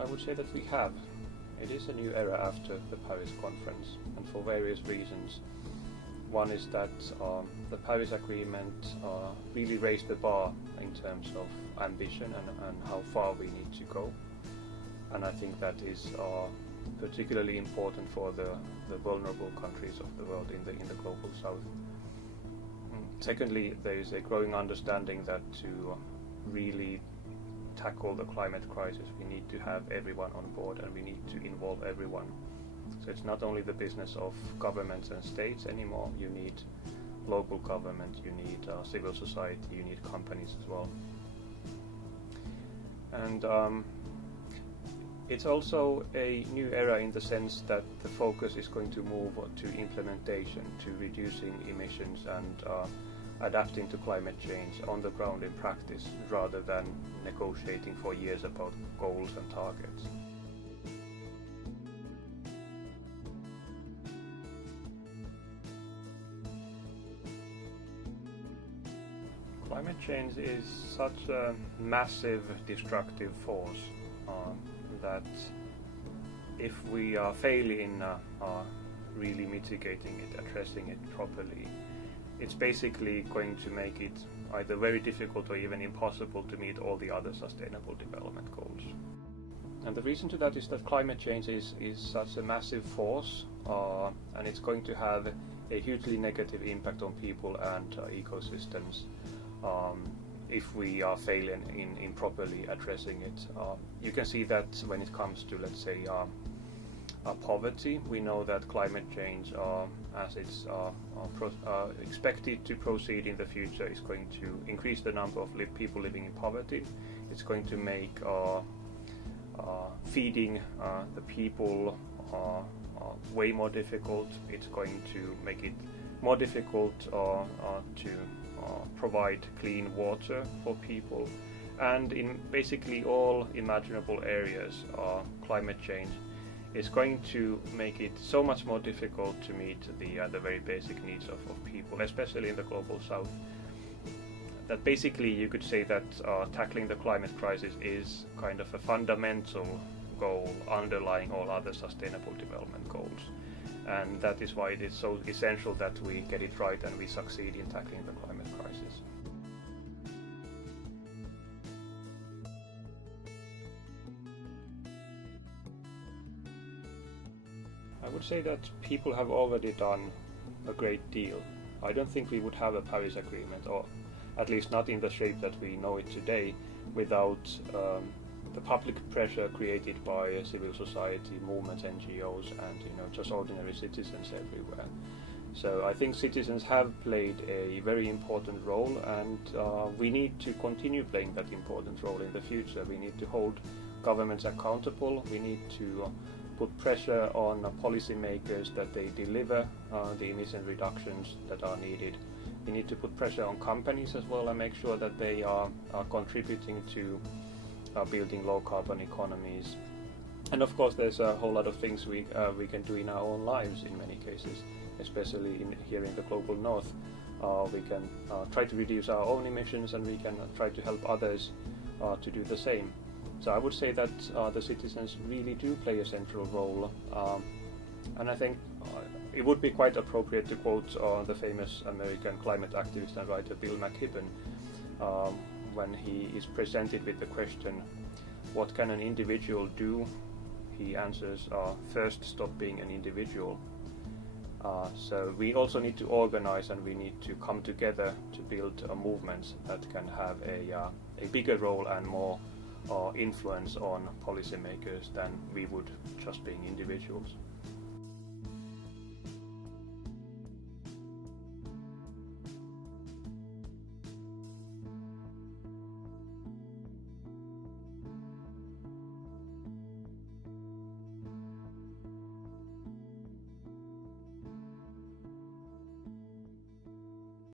I would say that we have. It is a new era after the Paris conference, and for various reasons. One is that the Paris Agreement really raised the bar in terms of ambition and how far we need to go. And I think that is particularly important for the vulnerable countries of the world in the global south. Secondly, there is a growing understanding that to really tackle the climate crisis, we need to have everyone on board and we need to involve everyone. So it's not only the business of governments and states anymore. You need local government, you need civil society, you need companies as well. And it's also a new era in the sense that the focus is going to move to implementation, to reducing emissions and adapting to climate change on the ground in practice, rather than negotiating for years about goals and targets. Climate change is such a massive destructive force that if we fail in really mitigating it, addressing it properly, it's basically going to make it either very difficult or even impossible to meet all the other sustainable development goals. And the reason to that is that climate change is such a massive force and it's going to have a hugely negative impact on people and ecosystems if we are failing in properly addressing it. You can see that when it comes to, let's say, poverty. We know that climate change, as it's expected to proceed in the future, is going to increase the number of people living in poverty. It's going to make feeding the people way more difficult. It's going to make it more difficult to provide clean water for people. And in basically all imaginable areas, climate change is going to make it so much more difficult to meet the very basic needs of people, especially in the global south. That basically you could say that tackling the climate crisis is kind of a fundamental goal underlying all other sustainable development goals. And that is why it is so essential that we get it right and we succeed in tackling the climate crisis. I would say that people have already done a great deal. I don't think we would have a Paris Agreement, or at least not in the shape that we know it today, without the public pressure created by civil society movements, NGOs, and just ordinary citizens everywhere. So I think citizens have played a very important role, and we need to continue playing that important role in the future. We need to hold governments accountable. We need to put pressure on policymakers that they deliver the emission reductions that are needed. We need to put pressure on companies as well and make sure that they are contributing to building low carbon economies. And of course there's a whole lot of things we can do in our own lives in many cases, especially here in the global north. We can try to reduce our own emissions, and we can try to help others to do the same. So I would say that the citizens really do play a central role, and I think it would be quite appropriate to quote the famous American climate activist and writer Bill McKibben when he is presented with the question, what can an individual do? He answers, first stop being an individual. So we also need to organize, and we need to come together to build movements that can have a bigger role and more influence on policymakers than we would just being individuals.